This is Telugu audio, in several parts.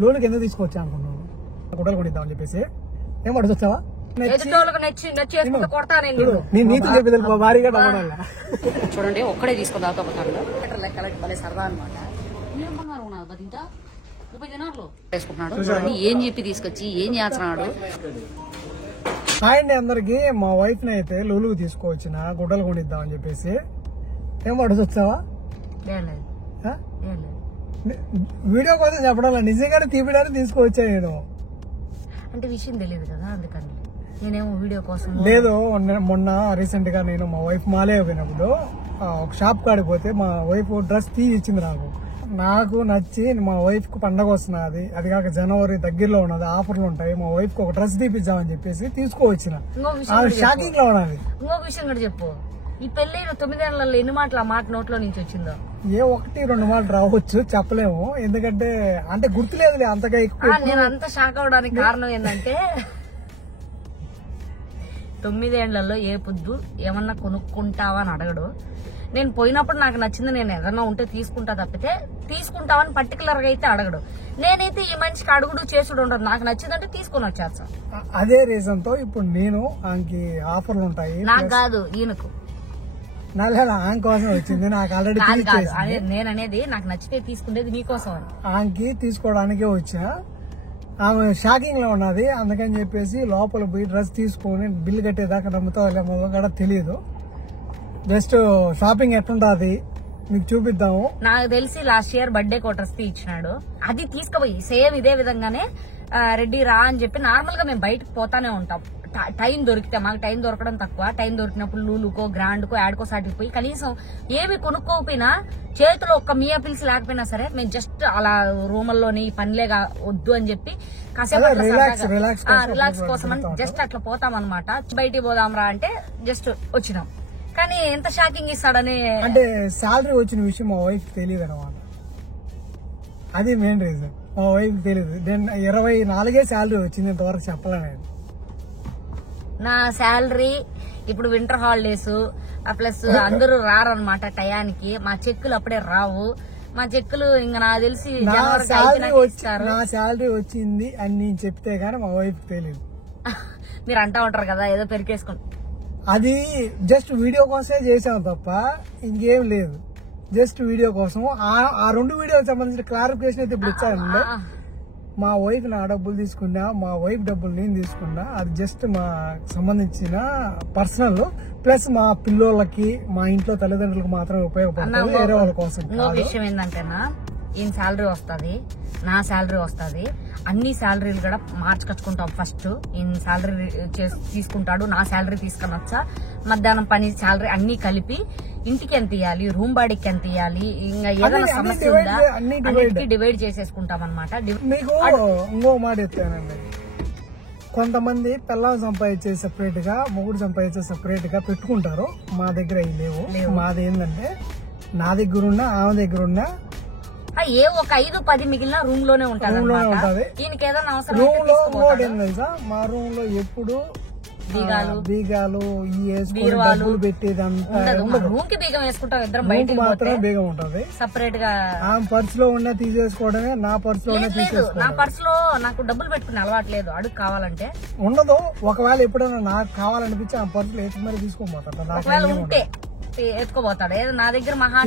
లోన్కి ఎందుకు తీసుకొచ్చా అనుకున్నాను, గుడ్డలు కొనిద్దామని చెప్పేసి. ఏం పడుతుంచావా? చూడండి ఒక్కడే తీసుకుని దాకపోతాడు సరదా అనమాట. వేసుకుంటున్నాడు ఏం చెప్పి తీసుకొచ్చి ఏం చేస్తున్నాడు. హాయ్ అండి అందరికి. మా వైఫ్ ని అయితే లూలుకు తీసుకువచ్చిన గుడ్డలు కొనిద్దామని చెప్పేసి. ఏం పడుతుంచావా? వీడియో కోసం చెప్పడం నిజంగానే తీపిడానికి తీసుకువచ్చా నేను. అంటే విషయం తెలియదు కదా, అందుకని నేనేమో వీడియో కోసం లేదు. మొన్న రీసెంట్ గా నేను మా వైఫ్ మాలే పోయినప్పుడు ఒక షాప్ కాడికి పోతే మా వైఫ్ డ్రెస్ ఇచ్చింది. నాకు నచ్చి మా వైఫ్ కు పండగ వస్తున్నది, అది కాక జనవరి దగ్గరలో ఉన్నది, ఆఫర్లు ఉంటాయి, మా వైఫ్ కు ఒక డ్రెస్ తీపిద్దామని చెప్పేసి తీసుకువచ్చిన. షాకింగ్ లో ఉన్నది. ఇంకొక విషయం కూడా చెప్పు, ఈ పెళ్లి 9 ఏళ్లలో ఎన్ని మాటలు ఆ మాట నోట్లో నుంచి వచ్చిందో? ఏ 1-2 మాటలు రావచ్చు, చెప్పలేము. ఎందుకంటే అంటే గుర్తులేదులే అంతగా ఎక్కువ. నేను అంత షాక్ అవడానికి కారణం ఏంటంటే 9 ఏళ్లలో ఏ పొద్దు ఏమన్నా కొనుక్కుంటావా అని అడగడు. నేను పోయినప్పుడు నాకు నచ్చింది నేను ఏదన్నా ఉంటే తీసుకుంటా తప్పితే తీసుకుంటావని పర్టికులర్ గా అయితే అడగడు. నేనైతే ఈ మనిషికి అడుగుడు చేసుడు ఉండదు, నాకు నచ్చిందంటే తీసుకుని వచ్చేస్తా. అదే రీజన్ తో ఇప్పుడు నేను ఆమెకి ఆఫర్లు ఉంటాయి నాకు కాదు ఈయనకు, ఆమె కోసం వచ్చింది. నాకు ఆల్రెడీ నేననేది నాకు నచ్చితే తీసుకునేది నీకోసం అని. ఆమెకి తీసుకోవడానికే వచ్చిన. ఆమె షాకింగ్ లో ఉన్నది, అందుకని చెప్పేసి లోపల పోయి డ్రెస్ తీసుకొని బిల్లు కట్టేదాకా నమ్ముతావు లేమో కూడా తెలియదు. జస్ట్ షాపింగ్ ఎట్లుంటది మీకు చూపిద్దాము. నాకు తెలిసి లాస్ట్ ఇయర్ బర్త్డే డ్రెస్ ఇచ్చినాడు, అది తీసుకుపోయి సేమ్ ఇదే విధంగానే రెడ్డి రా అని చెప్పి నార్మల్ గా మేము బయటకు పోతానే ఉంటాం. టైం దొరికితే, మాకు టైం దొరకడం తక్కువ, టైం దొరికినప్పుడు లూలుకో గ్రాండ్కో యాడ్కో సాటికి పోయి కనీసం ఏమి కొనుక్కోకపోయినా చేతిలో ఒక్క మియా పిల్స్ లేకపోయినా సరే మేము జస్ట్ అలా రూముల్లోని పనిలేగా వద్దు అని చెప్పి కాసేపు రిలాక్స్ కోసం అని జస్ట్ అట్లా పోతాం అనమాట. బయటికి పోదాం రా అంటే జస్ట్ వచ్చినాం. కానీ ఎంత షాకింగ్ ఇస్తాడని, అంటే శాలరీ వచ్చిన విషయం మా వైఫ్ తెలియదు అనమాట. అది మెయిన్ రీజన్. మా వైఫ్ తెలియదు. 24 శాలరీ వచ్చింది, ఇంతవరకు చెప్పలేను. నా శాలరీ ఇప్పుడు వింటర్ హాలిడేస్ ప్లస్ అందరూ రారనమాట టయానికి. మా చెక్కులు అప్పుడే రావు. మా చెక్కులు ఇంకా నాకు తెలిసి నా శాలరీ వచ్చింది అని నేను చెప్తే గానీ మా వైఫ్ తెలియదు. మీరు అంటా ఉంటారు కదా ఏదో పెరికేసుకుని. అది జస్ట్ వీడియో కోసమే చేసాం తప్ప ఇంకేం లేదు. జస్ట్ వీడియో కోసం. ఆ 2 వీడియోకి సంబంధించిన క్లారిఫికేషన్ అయితే ఇప్పుడు ఇచ్చానండి. మా వైఫ్ నా డబ్బులు తీసుకున్నా, మా వైఫ్ డబ్బులు నేను తీసుకున్నా, అది జస్ట్ మా సంబంధించిన పర్సనల్, ప్లస్ మా పిల్లోళ్ళకి మా ఇంట్లో తల్లిదండ్రులకు మాత్రమే ఉపయోగపడుతుంది, వేరే వాళ్ళ కోసం. ఇంకో విషయం ఏంటంటేనా, ఈయన శాలరీ వస్తుంది, నా శాలరీ వస్తుంది, అన్ని శాలరీలు కూడా మార్చుకొచ్చుకుంటాం. ఫస్ట్ ఈయన శాలరీ తీసుకుంటాడు, నా శాలరీ తీసుకొని వచ్చా, మధ్యాహ్నం పని శాలరీ అన్ని కలిపి ఇంటికి ఎంత ఇవ్వాలి, రూమ్ బాడీకి ఎంత ఇవ్వాలి, ఇంకా ఏదైనా సమస్య ఉందా అన్నిటికీ డివైడ్ చేసేసుకుంటాం అనమాట. మీకు ఇంకో మాట ఎత్తానండి, కొంతమంది పిల్లలు సంపాదించే సెపరేట్ గా, మొగుడు సంపాదించే సెపరేట్ గా పెట్టుకుంటారు. మా దగ్గర అవి లేవు. మాది ఏంటంటే నా దగ్గర ఉన్నా ఆమె దగ్గర ఉన్నా ఏ ఒక 5-10 మిగిలిన రూమ్ లోనే ఉంటారు. ఈయనకి ఏదైనా అవసరం తెలుసా, మా రూమ్ లో ఎప్పుడు బీగాలు డబ్బులు పెట్టేదంతా రూమ్ కి బీగం వేసుకుంటాం ఇద్దరం, బయట మాత్రమే బీగం ఉంటది. సెపరేట్ గా ఆమె పర్స్ లో ఉన్న తీసేసుకోవడమే, నా పర్స్ లో నా పర్స్ లో నాకు డబ్బులు పెట్టుకుని అలవాటు లేదు. అడుగు కావాలంటే ఉండదు. ఒకవేళ ఎప్పుడైనా నాకు కావాలనిపించి ఆ పర్స్ లో ఎత్తి మరి తీసుకోబోతాడు. ఒకవేళ ఉంటే ఎత్తుకోబోతాడు. ఏదో నా దగ్గర మహా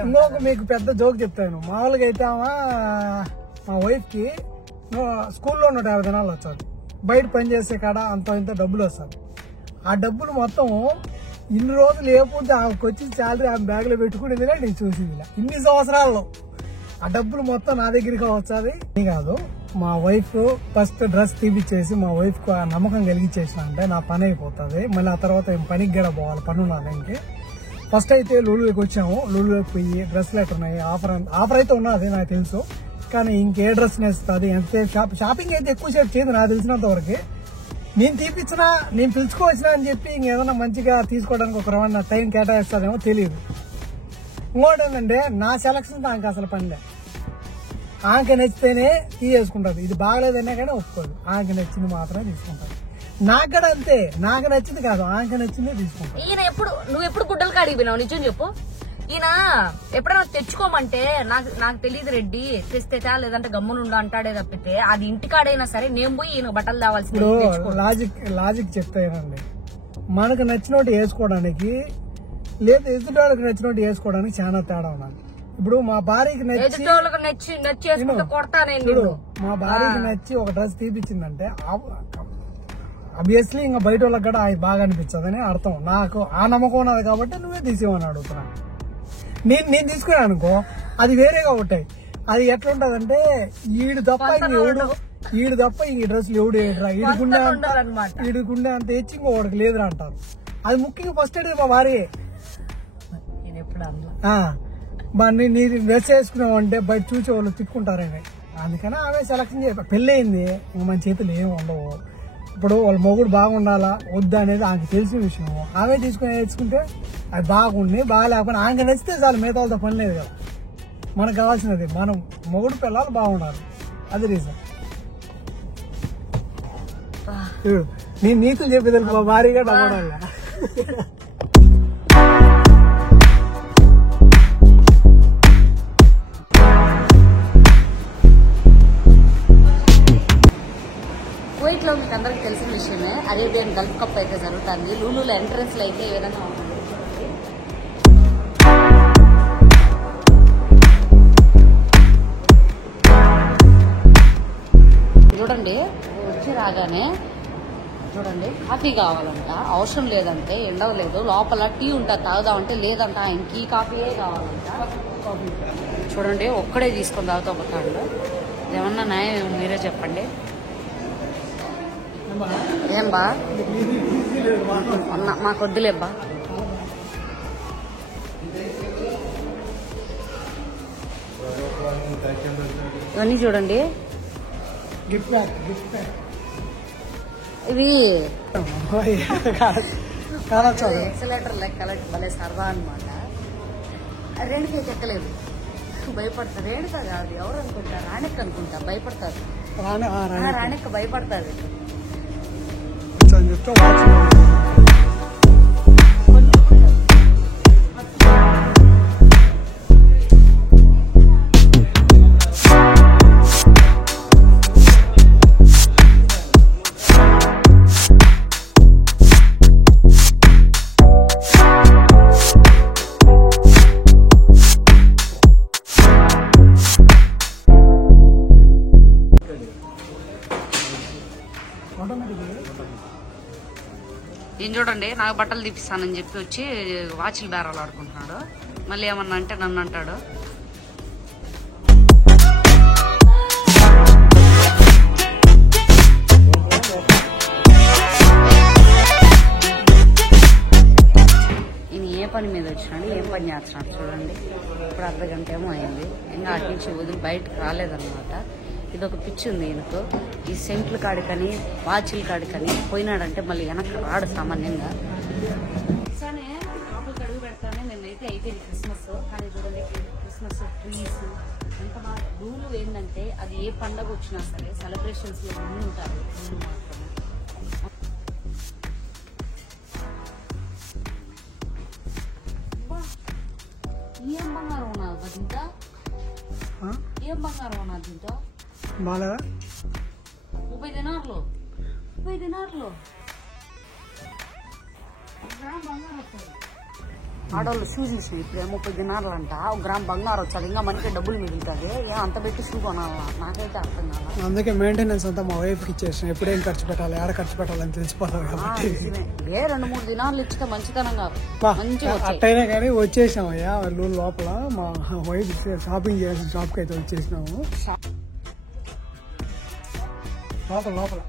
ఇంకొక మీకు పెద్ద జోక్ చెప్తాను. మామూలుగా అయితే మా వైఫ్ కి స్కూల్లో 150 దినాలు వచ్చాడు, బయట పని చేసే కాడ అంత ఇంత డబ్బులు వస్తుంది. ఆ డబ్బులు మొత్తం ఇన్ని రోజులు లేకపోతే ఆమెకు వచ్చిన శాలరీ ఆమె బ్యాగ్ లో పెట్టుకునేదిలే నేను చూసింది. ఇన్ని సంవత్సరాల్లో ఆ డబ్బులు మొత్తం నా దగ్గరికి వచ్చాది కాదు. మా వైఫ్ ఫస్ట్ డ్రెస్ తీపిచ్చేసి మా వైఫ్ కు ఆ నమ్మకం కలిగించేసిన అంటే నా పని అయిపోతుంది. మళ్ళీ ఆ తర్వాత పనికి గడ పోవాలి, పని ఉన్నాను. ఇంకే ఫస్ట్ అయితే లూలులోకి వచ్చాము. లూలులోకి పోయి డ్రెస్లు ఎట్టున్నాయి, ఆఫర్ అయితే ఉన్నది నాకు తెలుసు. కానీ ఇంకే డ్రెస్ నేస్తుంది, ఎంతసేపు షాపింగ్ అయితే ఎక్కువ సేపు చేయదు నాకు తెలిసినంత వరకు. నేను తీపిచ్చినా, నేను పిలుచుకోవచ్చినా అని చెప్పి ఇంకేదన్నా మంచిగా తీసుకోవడానికి ఒక రవాణా టైం కేటాయిస్తాదేమో తెలియదు. ఇంకోటి ఏంటంటే నా సెలక్షన్ ఆమెకి అసలు పనిలే. ఆమెకి నచ్చితేనే తీసేసుకుంటుంది. ఇది బాగలేదనే కానీ ఒప్పుకోదు. ఆమెకి నచ్చింది మాత్రమే తీసుకుంటారు. నాకు కూడా అంతే, నాకు నచ్చింది కాదు ఆమెకి నచ్చిందే తీసుకుంటాను. నువ్వు ఎప్పుడు గుడ్డలు కాడిపోయినావు నిజం చెప్పు. ఈయన ఎప్పుడైనా తెచ్చుకోమంటే నాకు తెలియదు రెడ్డి, తెస్తే లేదంటే గమ్మునుండా అంటాడే తప్పితే అది ఇంటికాడైనా సరే నేను పోయి ఈయన బట్టలు తేవాల్సింది. లాజిక్ చెప్తానండి, మనకు నచ్చినట్టు వేసుకోవడానికి లేదా ఎదుటి నచ్చినట్టు వేసుకోవడానికి చాలా తేడా ఉన్నది. ఇప్పుడు మా భార్యకి నచ్చి మా భార్యకి నచ్చి ఒక డ్రెస్ తీపిచ్చిందంటే ఆబ్వియస్లీ ఇంకా బయట వాళ్ళకి కూడా అది బాగా అనిపించదని అర్థం. నాకు ఆ నమ్మకం ఉన్నది కాబట్టి నువ్వే తీసేవని అడుగుతున్నా. నేను తీసుకున్నాను అనుకో, అది వేరేగా ఉంటాయి. అది ఎట్లుంటదంటే ఈడు తప్ప ఈ డ్రెస్సులు ఎవడు వేయడరా, ఈడుకుండే అంత హెచ్చి ఇంకోటికి లేదురా అంటారు. అది ముఖ్యంగా ఫస్ట్ ఎయిడ్ మా భార్య. నీ డ్రెస్ వేసుకున్నావు అంటే బయట చూసే వాళ్ళు తిట్టుకుంటారని, అందుకని ఆమె సెలక్షన్ చేయాలి. పెళ్ళయింది, ఇంక మన చేతులు ఏమి ఉండవు. ఇప్పుడు వాళ్ళ మొగుడు బాగుండాలా వద్దా అనేది ఆమెకు తెలిసిన విషయం. ఆమె తీసుకుని వేసుకుంటే అది బాగుండి బాగాలేకపోయినా ఆమెకు నచ్చితే చాలు, మిగతా వాళ్ళతో పని లేదు కదా. మనకు కావాల్సినది మనం మొగుడు పిల్లలు బాగుండాలి, అది రీజన్. నేను నీతులు చెప్పేది మా భారీగా డబ్బుడాలి. కువైట్ లో మీకు అందరికి తెలిసిన విషయమే, అరేబియన్ గల్ఫ్ కప్ అయితే జరుగుతుంది. లూలులో ఎంట్రన్స్ లో అయితే ఏ విధంగా ఉంటుంది చూడండి. వచ్చి రాగానే చూడండి, కాఫీ కావాలంట, అవసరం లేదంటే ఎండవలేదు, లోపల టీ ఉంటుంది తాగుదామంటే లేదంట, ఆయనకి కాఫీయే కావాలంట. చూడండి ఒక్కడే తీసుకొని తాగుతా పోతాడు. ఏమన్నా న్యాయం మీరే చెప్పండి. ఏం బా మాకు వద్దులేబ్బా. ఇవన్నీ చూడండి, ఇవి ఎక్సలేటర్ లెక్క భలే సరదా అనమాట. రేణుకే చెక్కలేదు, భయపడతారు. రేణుక కాదు, ఎవరు అనుకుంటా, రాణిక్ అనుకుంటా, భయపడతారు. రాణిక్ భయపడతారు. నేను చూడండి, నాకు బట్టలు తీపిస్తానని చెప్పి వచ్చి వాచ్లు బేరాలు ఆడుకుంటున్నాడు. మళ్ళీ ఏమన్నా అంటే నన్ను అంటాడు. ఈయన ఏ పని మీద వచ్చినాడు, ఏం పని చేస్తున్నాడు చూడండి. ఇప్పుడు అర్ధగంట ఏమో అయింది, ఇంకా అటు నుంచి వదిలి బయటకు రాలేదన్నమాట. ఇదొక పిచ్చి ఉంది ఈయనకు. ఈ సెంట్ల కాడికని వాచ్ల కాడికని పోయినాడంటే మళ్ళీ వెనక్కి రాడు సామాన్యంగా. లోపలికి అడుగు పెడతానే నేనైతే అయిపోయింది క్రిస్మస్. కానీ చూడండి, క్రిస్మస్ ట్రీస్ ఎంత బాగా. రూలు ఏంటంటే అది ఏ పండగ వచ్చినా సరే సెలబ్రేషన్స్ లో ముందు ఉంటారు. ఏం బంగారం ఉన్నది దీంతో, ఏం బంగారం ఉన్నది దీంతో. 30 దినార్లు బంగారం వస్తుంది. ఆడవాళ్ళు షూ చూసి ఇప్పుడు 30 దినార్లు అంట. 1 గ్రామ్ బంగారం వచ్చాది, ఇంకా మనకి డబ్బులు మిగులుతుంది. అంత పెట్టి షూ కొనాలా, నాకైతే అర్థం కాదు. అందుకే మెయింటెనెన్స్ అంతా మా వైఫ్ కి ఇచ్చేసిన. ఎప్పుడేం ఖర్చు పెట్టాలి, ఎక్కడ ఖర్చు పెట్టాలని తెలిసిపోతారు కాబట్టి 2-3 దినార్లు ఇచ్చితే మంచితనంగా మంచిగా అట్టయినా కానీ వచ్చేసామయ్యా. లోపల మా వైఫ్ షాపింగ్ చేయాల్సిన షాప్ కి అయితే వచ్చేసినాము. లోపల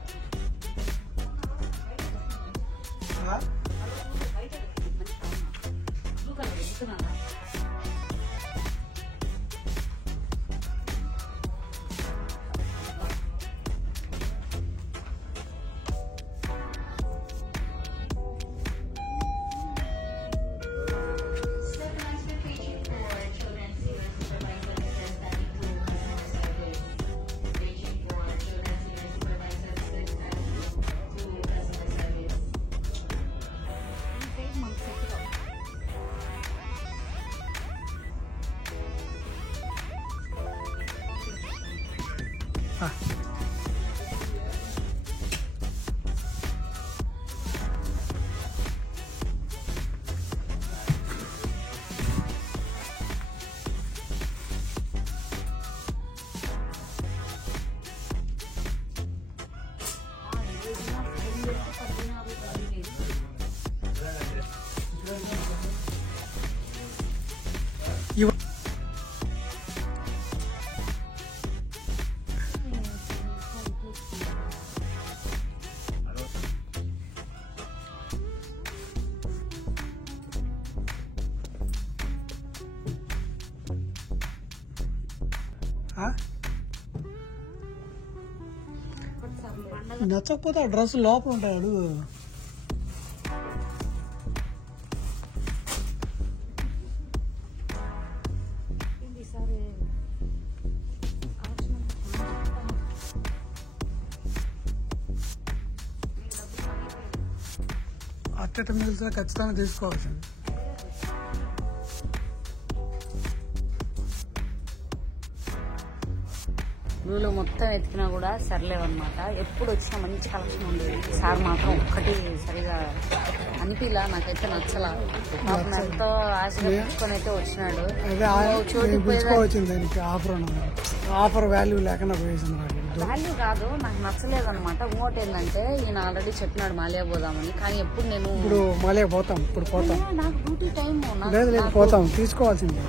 నచ్చకపోతే ఆ డ్రెస్ లోపల ఉంటాయి అడుగు. అట్టట మిగిలితే ఖచ్చితంగా తీసుకోవాల్సింది. లూలో మొత్తం ఎతికినా కూడా సర్లేవన్నమాట. ఎప్పుడు వచ్చినా మంచి కలెక్షన్ ఉండేది. ఈసారి మాత్రం ఒక్కటి సరిగా అనిపిలా, నాకైతే నచ్చలా. ఎంతో ఆశగా తెచ్చుకొని అయితే వచ్చినాడు. ఆఫర్ వాల్యూ లేకుండా పోయేసింది. వాల్యూ కాదు, నాకు నచ్చలేదు అనమాట. ఇంకోటి ఏంటంటే ఈయన ఆల్రెడీ చెప్పినాడు మాలియా పోదామని, కానీ ఎప్పుడు నేను ఇప్పుడు మాలియా పోతాం, ఇప్పుడు పోతాం, నాకు డ్యూటీ టైం లేదు పోతాం, తీసుకోవాల్సింది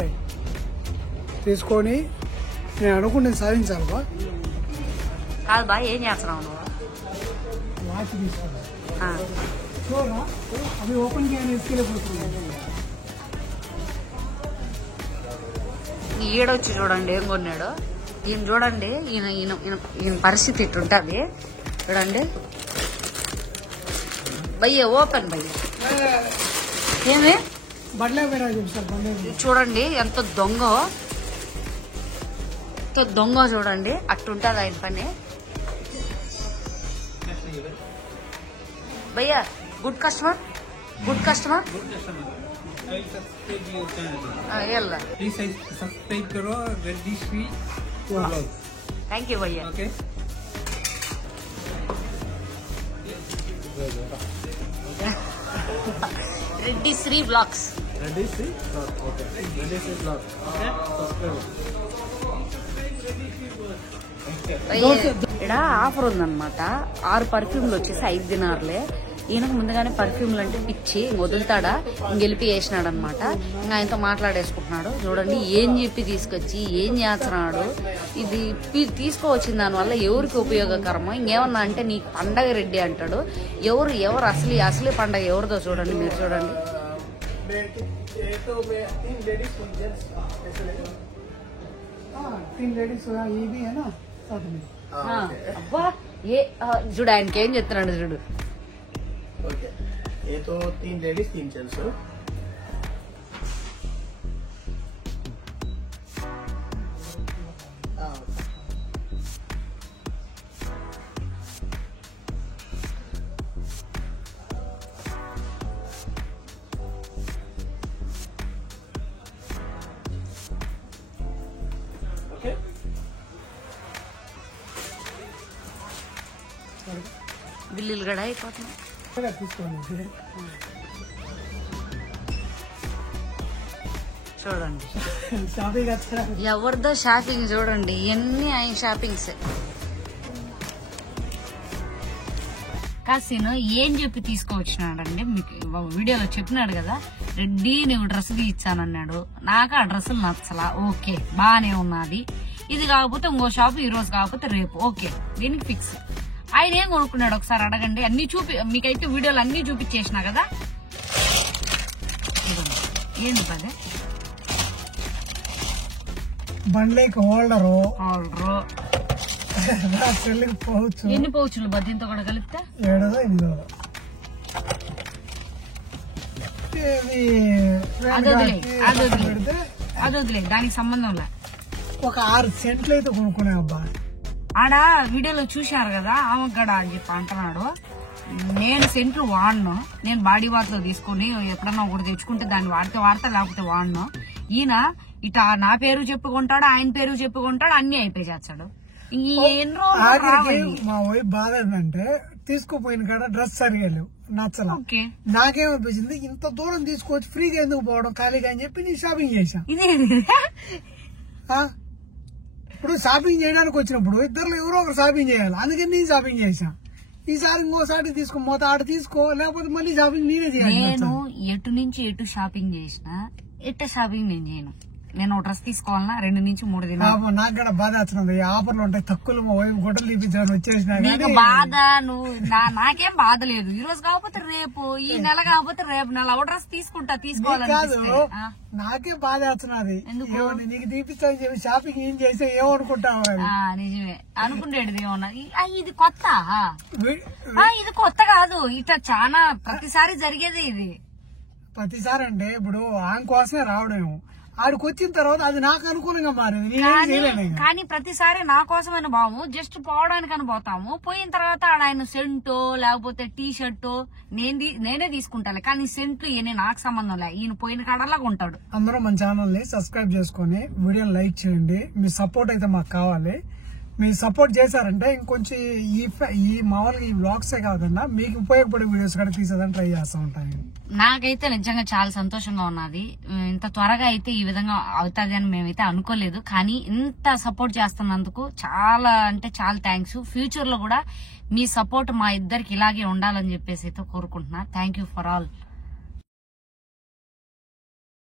టైం తీసుకొని నేను అనుకుంటే సాధించాలి బా. కాదు బా, ఏం చేస్తున్నావు నువ్వు? వాచ్ తీసుకోవాలి. అవి ఓపెన్ చేయడానికి ఈడొచ్చి చూడండి ఏం కొన్నాడు. ఈయన చూడండి, ఈయన పరిస్థితి ఇట్టుంటది చూడండి. భయ్య ఓపెన్ భయ్య ఏమి చూడండి, ఎంత దొంగ చూడండి. అట్టుంటది ఆయన పని. భయ్య good customer, good customer. Subscribe करो Reddy Shri blogs. Thank you भैया. Okay Reddy Shri blogs. Reddy Shri blog. Okay Reddy Shri blog. Okay subscribe. ఇక్కడ ఆఫర్ ఉందన్నమాట. 6 పర్ఫ్యూమ్లు వచ్చేసి 5 దినార్లే. ఈయనకు ముందుగానే పర్ఫ్యూమ్లు అంటే పిచ్చి, వదులుతాడా ఇంకెళ్ళి వేసినాడు అనమాట. ఇంకా ఆయనతో మాట్లాడేసుకుంటున్నాడు. చూడండి ఏం చెప్పి తీసుకొచ్చి ఏం చేస్తున్నాడు. ఇది తీసుకోవచ్చిన దానివల్ల ఎవరికి ఉపయోగకరమో, ఇంకేమన్నా అంటే నీకు పండగ రెడ్డి అంటాడు. ఎవరు అసలీ పండగ ఎవరిదో చూడండి, మీరు చూడండి. అబ్బా చూడు ఆయనకి ఏం చెప్తున్నాడు చూడు. ओके ये तो 3 लेडीज 3 जेंट्स हो. ओके బిల్లులు కూడా అయిపోతున్నాయి. చూడండి ఎవరిదో షాపింగ్ చూడండి, ఎన్ని ఆయన షాపింగ్స్. కాసీను ఏం చెప్పి తీసుకువచ్చినాడండి మీకు వీడియోలో చెప్పినాడు కదా, రెడ్డి నువ్వు డ్రెస్ ఇచ్చానన్నాడు. నాకు ఆ డ్రెస్సులు నచ్చలా. ఓకే బానే ఉన్నది. ఇది కాకపోతే ఇంకో షాపు, ఈ రోజు కాకపోతే రేపు. ఓకే దీనికి ఫిక్స్. ఆయన ఏం కొనుక్కున్నాడు ఒకసారి అడగండి. అన్ని మీకైతే వీడియోలు అన్ని చూపించేసిన కదా. ఏంటి పదే బండ్లేకి హోల్డరు, పౌచ్. ఎన్ని పౌచులు బద్దీంతో కూడా కలిపితే 7 8. అది వదిలే, దానికి సంబంధం లే. ఒక 6 సెంట్లు అయితే కొనుక్కునే అబ్బా. ఆడ వీడియోలో చూశారు కదా, ఆమెగడ అని చెప్పి అంటున్నాడు. నేను సెంట్లు వాడను, నేను బాడీ వాటర్ తీసుకుని ఎప్పుడన్నా ఒకటి తెచ్చుకుంటే దాన్ని వాడతా లేకపోతే వాడను. ఈయన ఇట నా పేరు చెప్పుకుంటాడు, ఆయన పేరు చెప్పుకుంటాడు, అన్ని అయిపోయి చేస్తాడు. ఎన్ని రోజులు ఆఖరికి రావాలి? మా వైఫ్ బాధ ఏంటంటే తీసుకుపోయిన కాడ డ్రెస్ సరిగా లేవు, నచ్చలా. ఓకే, నాకేమనిపించింది ఇంత దూరం తీసుకొచ్చి ఫ్రీగా ఎందుకు పోవడం ఖాళీగా అని చెప్పి నేను షాపింగ్ చేశా. ఇప్పుడు షాపింగ్ చేయడానికి వచ్చినప్పుడు ఇద్దరు ఎవరో ఒకరు షాపింగ్ చేయాలి, అందుకని నేను షాపింగ్ చేశా. ఈసారి ఇంకోసారి తీసుకో, మొత్తం ఆడ తీసుకో, లేకపోతే మళ్ళీ షాపింగ్ నేనే చేయాలి. నేను ఎటు నుంచి ఎటు షాపింగ్ చేసినా ఎట్ట షాపింగ్ నేను చేయను. నేను డ్రెస్ తీసుకోవాలన్నా 2 నుంచి 3 దినాలు. నాకు కూడా బాధ వచ్చినది. ఆఫర్లు ఉంటాయి తక్కువలో మా వైపు గుడ్డలు తీపించాలని వచ్చేసినా నీకు బాధ, నువ్వు నాకేం బాధ లేదు. ఈ రోజు కాకపోతే రేపు, ఈ నెల కాకపోతే రేపు నెల డ్రెస్ తీసుకుంటా, కాదు. తీసుకోవాలని. నాకే బాధ వచ్చినది. నీకు తీపిస్తాను చెప్పి షాపింగ్ ఏం చేస్తే ఏమనుకుంటావు అది. నిజమే అనుకుండేది ఏమన్నా. ఇది కొత్త, ఇది కొత్త కాదు. ఇట్లా చాలా ప్రతిసారి జరిగేది ఇది. ప్రతిసారి అంటే ఇప్పుడు ఆమె కోసమే రావడమేమో, ఆడికి వచ్చిన తర్వాత అది నాకు అనుకూలంగా మారింది. నేనేం చేయలేను. కానీ ప్రతిసారి నా కోసమైన బాము జస్ట్ పోవడానికని పోతాము. పోయిన తర్వాత ఆయన సెంటో లేకపోతే టీ షర్టో నేనే తీసుకుంటాను. కానీ సెంట్లు ఈయన నాకు సంబంధం లే, ఈయన పోయిన కాడలాగా ఉంటాడు. అందరూ మన ఛానల్ ని సబ్స్క్రైబ్ చేసుకుని వీడియోని లైక్ చేయండి. మీ సపోర్ట్ అయితే మాకు కావాలి. మీరు సపోర్ట్ చేశారంటే ఇంకొంచెం ఈ మామూలుగా ఈ వ్లాగ్సే కాకుండా మీకు ఉపయోగపడే వీడియోస్ కూడా తీసేదని ట్రై చేస్తూ ఉంటాను. నాకైతే నిజంగా చాలా సంతోషంగా ఉన్నది. ఇంత త్వరగా అయితే ఈ విధంగా అవుతుంది అని మేమైతే అనుకోలేదు. కానీ ఇంత సపోర్ట్ చేస్తున్నందుకు చాలా అంటే చాలా థ్యాంక్స్. ఫ్యూచర్ లో కూడా మీ సపోర్ట్ మా ఇద్దరికి ఇలాగే ఉండాలని చెప్పేసి అయితే కోరుకుంటున్నా. Thank you for all.